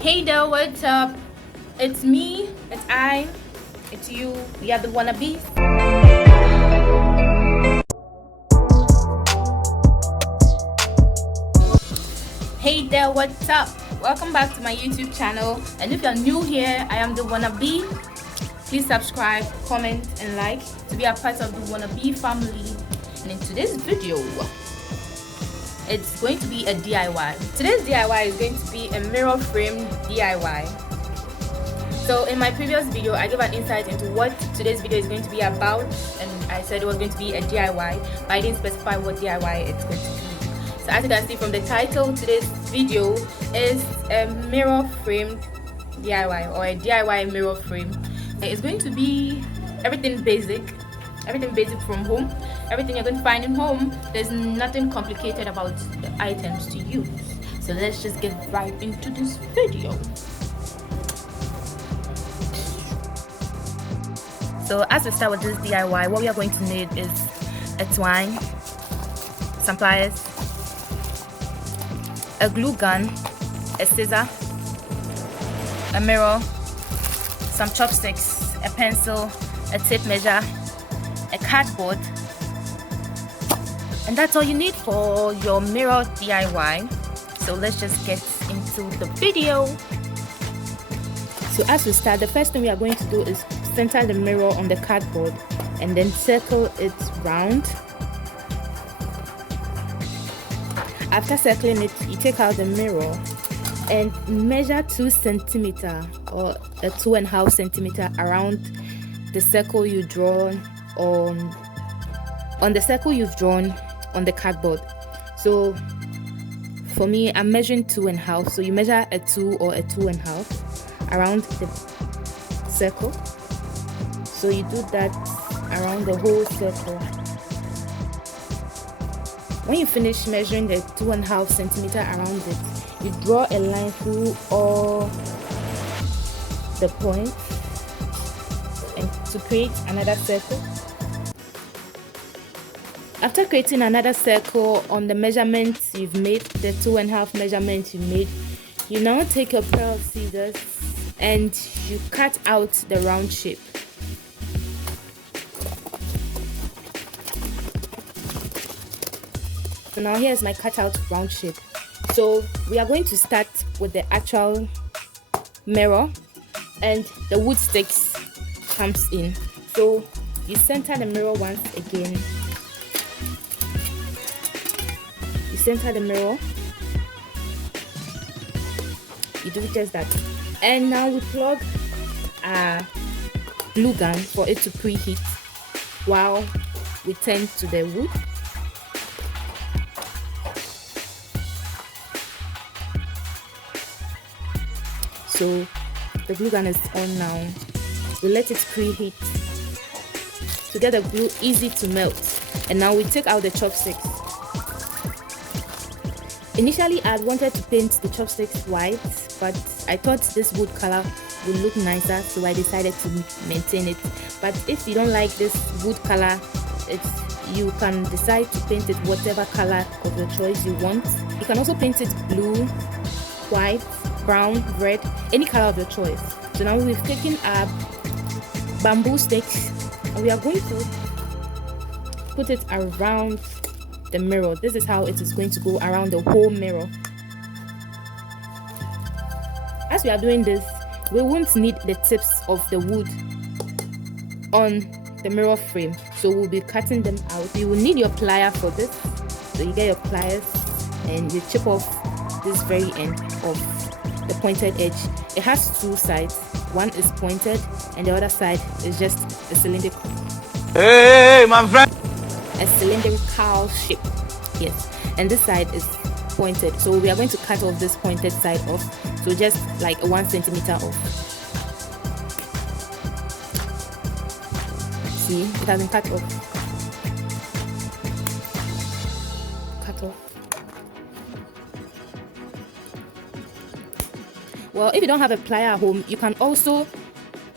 Hey there, what's up? It's me, it's I, it's you, we are the wannabes. Hey there, what's up? Welcome back to my YouTube channel. And if you're new here, I am the wannabe. Please subscribe, comment, and like to be a part of the wannabe family. And in today's video, it's going to be a DIY. Today's DIY is going to be a mirror frame DIY. So in my previous video, I gave an insight into what today's video is going to be about, and I said it was going to be a DIY, but I didn't specify what DIY it's going to be. So as you can see from the title, today's video is a mirror frame DIY, or a DIY mirror frame. It's going to be everything basic from home, everything you're going to find in home. There's nothing complicated about the items to use. So let's just get right into this video. So as we start with this DIY, what we are going to need is a twine, some pliers, a glue gun, a scissor, a mirror, some chopsticks, a pencil, a tape measure, a cardboard, and that's all you need for your mirror DIY. So let's just get into the video. So as we start, the first thing we are going to do is center the mirror on the cardboard and then circle it round. After circling it, you take out the mirror and measure 2 centimeters or a 2.5 centimeter around the circle you draw on the circle you've drawn on the cardboard. So for me, I'm measuring 2.5, so you measure a 2 or a 2.5 around the circle. So you do that around the whole circle. When you finish measuring the 2.5 centimeter around it, you draw a line through all the points and to create another circle. After creating another circle on the measurements you've made, the 2.5 measurements you made, you now take a pair of scissors and you cut out the round shape. So now here's my cutout round shape. So we are going to start with the actual mirror, and the wood sticks comes in. So you center the mirror once again. You center the mirror. You do just that. And now we plug a glue gun for it to preheat while we turn to the wood. So the glue gun is on now. We let it preheat to get the glue easy to melt. And now we take out the chopsticks. Initially, I wanted to paint the chopsticks white, but I thought this wood color would look nicer, so I decided to maintain it. But if you don't like this wood color, you can decide to paint it whatever color of your choice you want. You can also paint it blue, white, brown, red, any color of your choice. So now we've taken our bamboo sticks and we are going to put it around the mirror. This is how it is going to go around the whole mirror. As we are doing this, we won't need the tips of the wood on the mirror frame, so we'll be cutting them out. You will need your plier for this. So you get your pliers and you chip off this very end of the pointed edge. It has 2 sides. One is pointed and the other side is just a cylindrical. Hey, my friend. A cylindrical shape. Yes. And this side is pointed. So we are going to cut off this pointed side off. So just like 1 centimeter off. See, it has been cut off. Cut off. Well, if you don't have a plier at home, you can also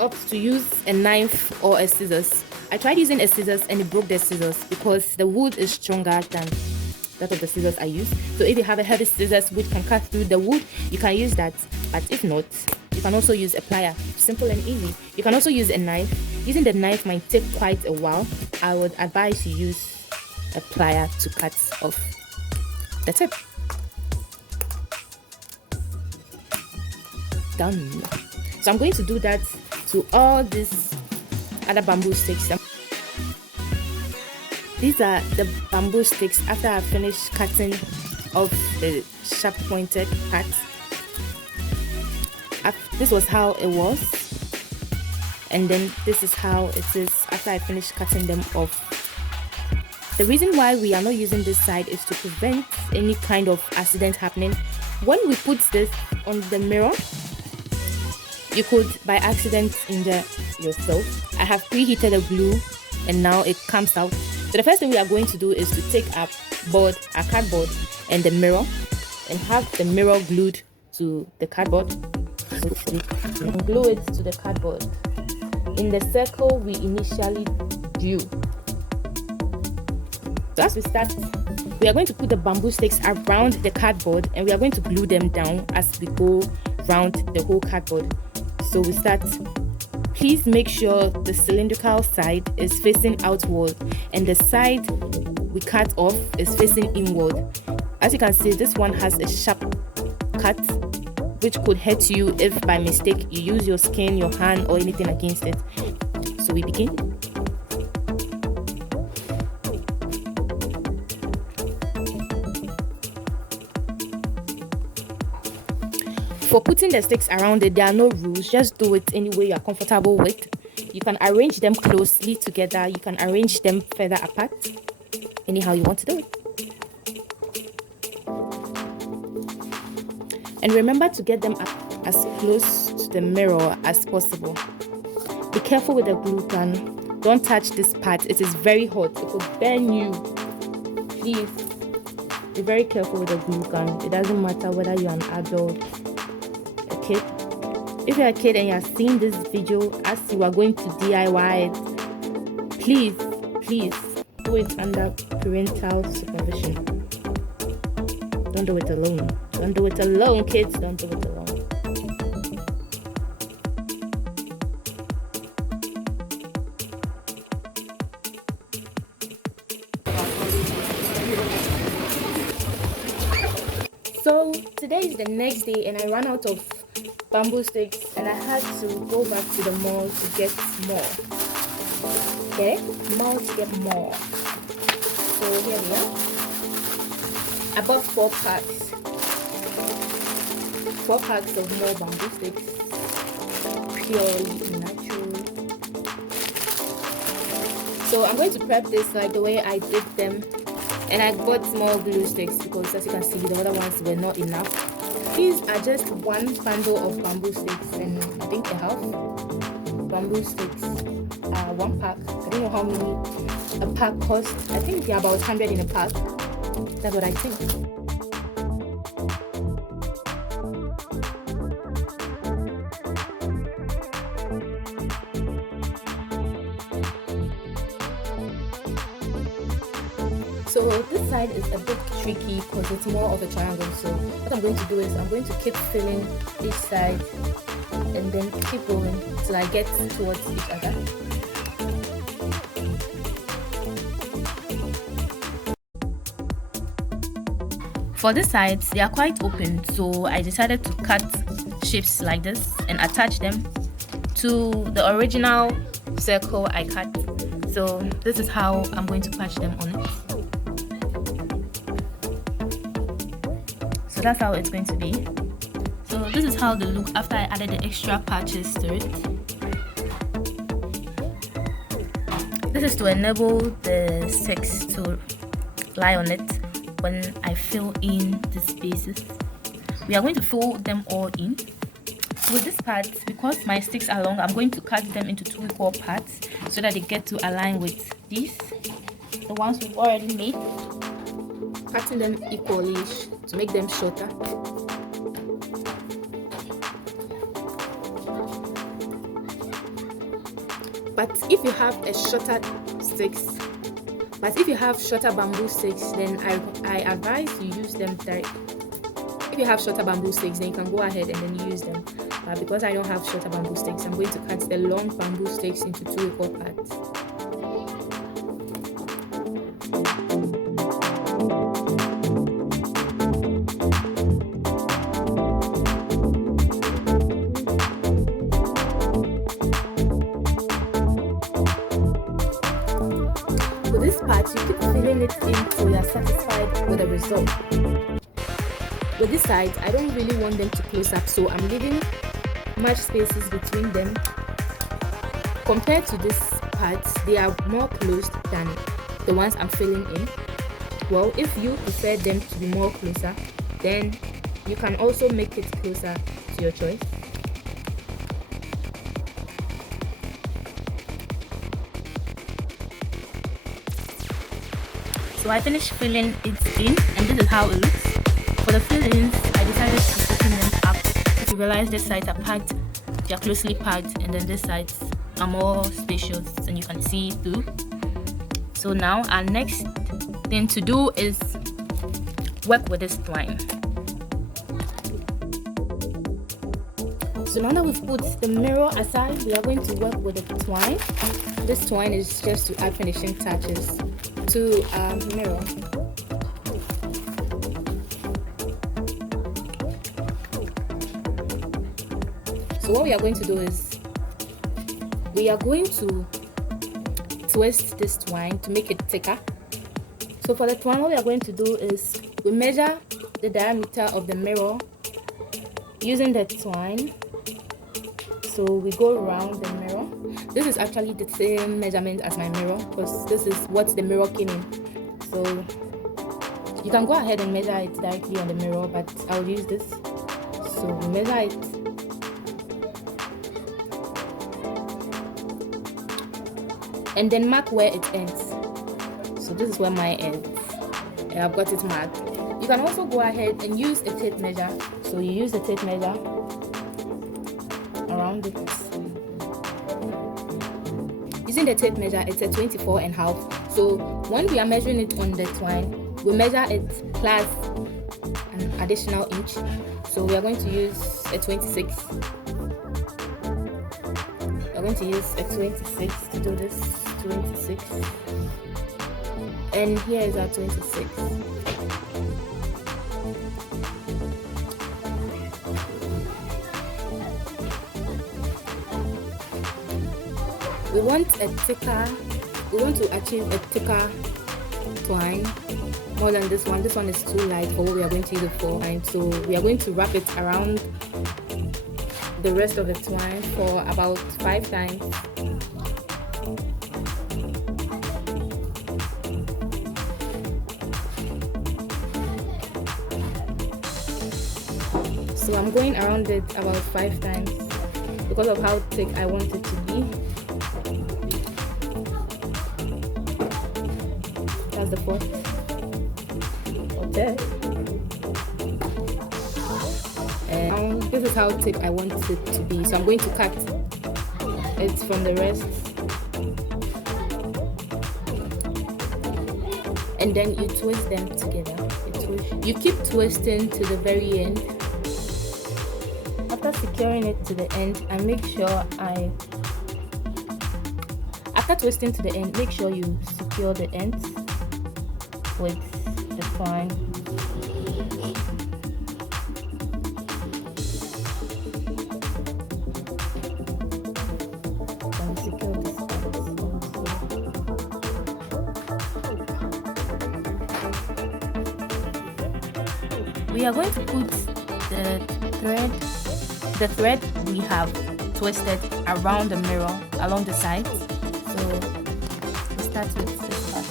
opt to use a knife or a scissors. I tried using a scissors and it broke the scissors because the wood is stronger than that of the scissors I use. So if you have a heavy scissors which can cut through the wood, you can use that. But if not, you can also use a plier. Simple and easy. You can also use a knife. Using the knife might take quite a while. I would advise you use a plier to cut off the tip. Done. So I'm going to do that to all these other bamboo sticks. These are the bamboo sticks after I finished cutting off the sharp pointed parts. This was how it was, and then this is how it is after I finished cutting them off. The reason why we are not using this side is to prevent any kind of accident happening. When we put this on the mirror, you could by accident injure yourself. I have preheated the glue and now it comes out. So the first thing we are going to do is to take our cardboard and the mirror and have the mirror glued to the cardboard. So glue it to the cardboard in the circle we initially drew. So as we start, we are going to put the bamboo sticks around the cardboard and we are going to glue them down as we go around the whole cardboard. So we start. Please make sure the cylindrical side is facing outward and the side we cut off is facing inward. As you can see, this one has a sharp cut which could hurt you if by mistake you use your skin, your hand or anything against it. So we begin. For putting the sticks around it, there are no rules. Just do it any way you are comfortable with. You can arrange them closely together. You can arrange them further apart. Anyhow you want to do it. And remember to get them up as close to the mirror as possible. Be careful with the glue gun. Don't touch this part. It is very hot. It could burn you. Please be very careful with the glue gun. It doesn't matter whether you're an adult, kid. If you're a kid and you're seeing this video as you are going to DIY it, please do it under parental supervision. Don't do it alone. Don't do it alone, kids. Don't do it alone. So today is the next day and I ran out of bamboo sticks and I had to go back to the mall to get more. Okay, mall to get more. So here we are. I bought 4 packs of more bamboo sticks, purely natural. So I'm going to prep this like the way I did them, and I bought small glue sticks because as you can see the other ones were not enough. These are just one bundle of bamboo sticks and I think a half bamboo sticks, 1 pack. I don't know how many a pack costs. I think they're about 100 in a pack. That's what I think. So this side is a bit tricky because it's more of a triangle. So what I'm going to do is I'm going to keep filling each side and then keep going till I get towards each other. For the sides, they are quite open, so I decided to cut shapes like this and attach them to the original circle I cut. So this is how I'm going to patch them on it. So that's how it's going to be. So this is how they look after I added the extra patches to it. This is to enable the sticks to lie on it when I fill in the spaces. We are going to fill them all in. With this part, because my sticks are long, I'm going to cut them into 2 equal parts so that they get to align with these, the ones we've already made. Cutting them equally to make them shorter. But if you have a shorter sticks, But if you have shorter bamboo sticks, then I advise you use them direct. If you have shorter bamboo sticks, then you can go ahead and then use them. But because I don't have shorter bamboo sticks, I'm going to cut the long bamboo sticks into 2 equal parts. For this part, you keep filling it in till you are satisfied with the result. With this side, I don't really want them to close up, so I'm leaving much spaces between them. Compared to this part, they are more closed than the ones I'm filling in. Well, if you prefer them to be more closer, then you can also make it closer to your choice. So I finished filling it in, and this is how it looks. For the fill-ins, I decided to open them up. If you realize this sides are packed, they are closely packed, and then this sides are more spacious and you can see through. So now our next thing to do is work with this twine. So now that we've put the mirror aside, we are going to work with the twine. This twine is just to add finishing touches to our mirror. So what we are going to do is we are going to twist this twine to make it thicker. So for the twine, what we are going to do is we measure the diameter of the mirror using the twine. So we go around the mirror. This is actually the same measurement as my mirror because this is what the mirror came in. So you can go ahead and measure it directly on the mirror, but I'll use this. So we measure it. And then mark where it ends. So this is where mine ends. And I've got it marked. You can also go ahead and use a tape measure. So you use the tape measure around it. Using the tape measure, it's a 24.5. So when we are measuring it on the twine, we measure it plus an additional inch. So we are going to use a 26. We're going to use a 26 to do this. 26. And here is our 26. We want to achieve a thicker twine more than this one. This one is too light for what we are going to use it for. And so we are going to wrap it around the rest of the twine for about 5 times. So I'm going around it about 5 times because of how thick I want it to be. That's the 4th. Okay. And this is how thick I want it to be. So I'm going to cut it from the rest. And then you twist them together. You keep twisting to the very end. After securing it to the end, and make sure after twisting to the end, make sure you secure the ends with the twine. And secure this also. We are going to put the thread we have twisted around the mirror along the sides. So we start with this part.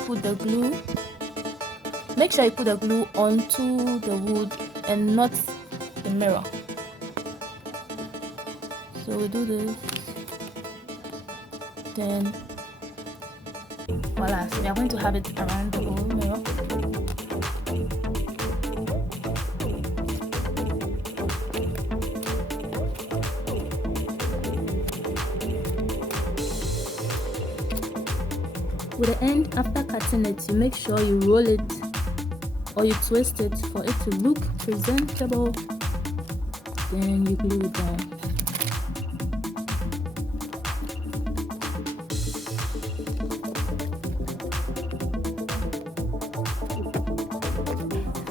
Put the glue. Make sure you put the glue onto the wood and not the mirror. So we do this. Then voila. So we are going to have it around the whole mirror. with the end, after cutting it, you make sure you roll it or you twist it for it to look presentable. Then you glue it down.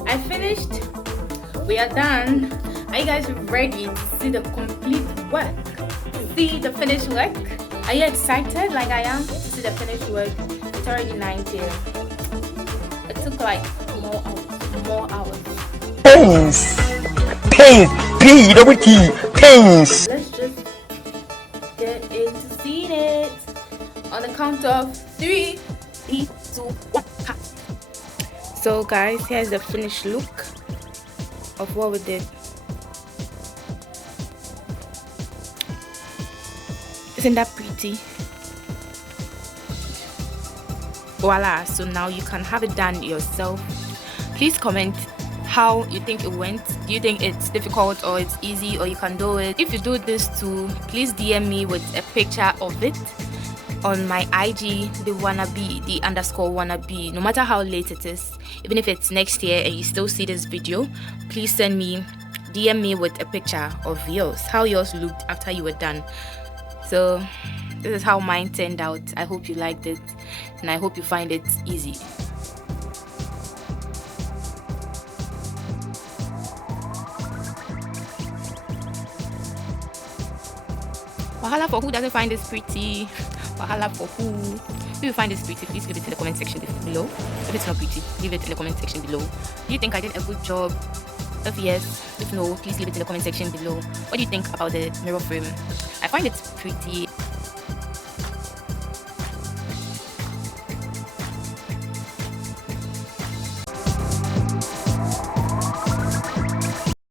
I finished. We are done. Are you guys ready to see the complete work? See the finished work? Are you excited like I am to see the finished work? It's already 9 p.m. It took like more hours. Pains. Pains. P-double-T. Pains. Let's just get into seeing it. On the count of 3, 3, 2, 1. So guys, here's the finished look of what we did. Isn't that pretty? Voila, so now you can have it done yourself. Please comment how you think it went. Do you think it's difficult or it's easy or you can do it? If you do this too, please DM me with a picture of it on my IG, the _wannabe. No matter how late it is, even if it's next year and you still see this video, please DM me with a picture of yours, how yours looked after you were done. So this is how mine turned out. I hope you liked it and I hope you find it easy. Wahala for who doesn't find this pretty. Wahala for who. If you find this pretty, please leave it in the comment section below. If it's not pretty, leave it in the comment section below. Do you think I did a good job? If yes, if no, please leave it in the comment section below. What do you think about the mirror frame? I find it pretty.